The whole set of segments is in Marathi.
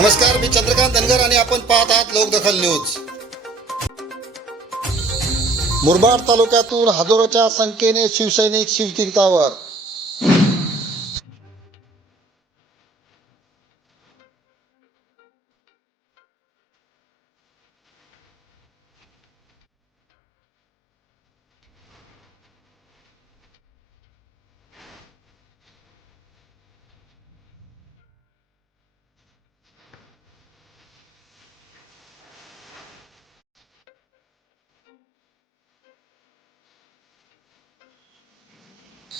नमस्कार मी चंद्रकांत धनगर आणि आपण पाहत आहात लोकदखल न्यूज. मुरबाड तालुक्यातून हजारोच्या संख्येने शिवसैनिक शिवतीर्थावर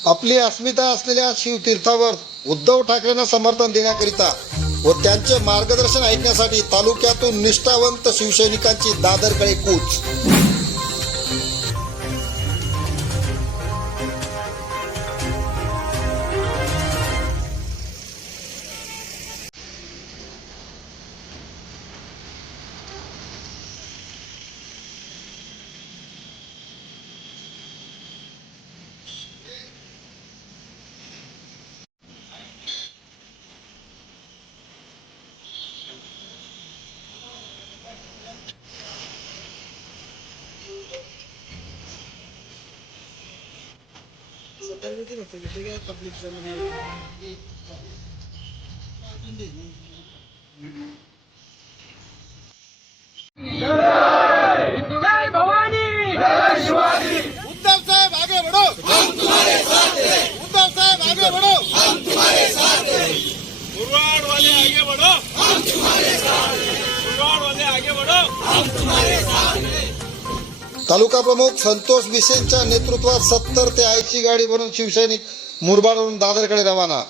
आपली अस्मिता असलेल्या शिवतीर्थावर उद्धव ठाकरेंना समर्थन देण्याकरिता व त्यांचे मार्गदर्शन ऐकण्यासाठी तालुक्यातून निष्ठावंत शिवसैनिकांची दादरकडे कूच. जय भवानी उद्धव साहेब आगे बढ़ो हम तुम्हारे साथ हैं उद्धव साहेब आगे बढ़ो मुरवाड़ वाले आगे बढ़ो हम तुम्हारे साथ मुरवाड़ वाले आगे बढ़ो तालुका प्रमुख संतोष बिसेंच्या नेतृत्वात सत्तर ते ऐंशी गाडी भरून शिवसैनिक मुरबाडवरून दादरकडे रवाना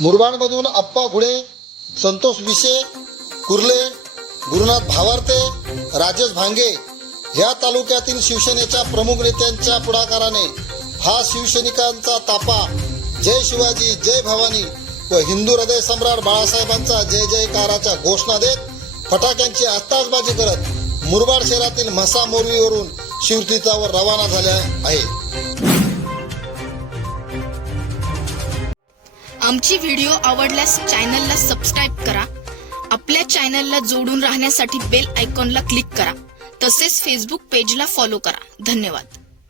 मुरबाडमधून अप्पा घुडे संतोष विशे कुर्ले गुरुनाथ भावार्ते राजेश भांगे ह्या तालुक्यातील शिवसेनेच्या प्रमुख नेत्यांच्या पुढाकाराने हा शिवसैनिकांचा तापा जय शिवाजी जय भवानी व हिंदू हृदय सम्राट बाळासाहेबांचा जय जयकाराच्या घोषणा देत फटाक्यांची आताचबाजी करत मुरबाड शहरातील म्हसा मोरवीवरून शिवतीर्थावर रवाना झाल्या आहे. आमची व्हिडिओ आवडल्यास चॅनलला सबस्क्राईब करा. आपल्या चॅनलला जोडून राहण्यासाठी बेल आयकॉनला क्लिक करा. तसेच फेसबुक पेजला फॉलो करा. धन्यवाद.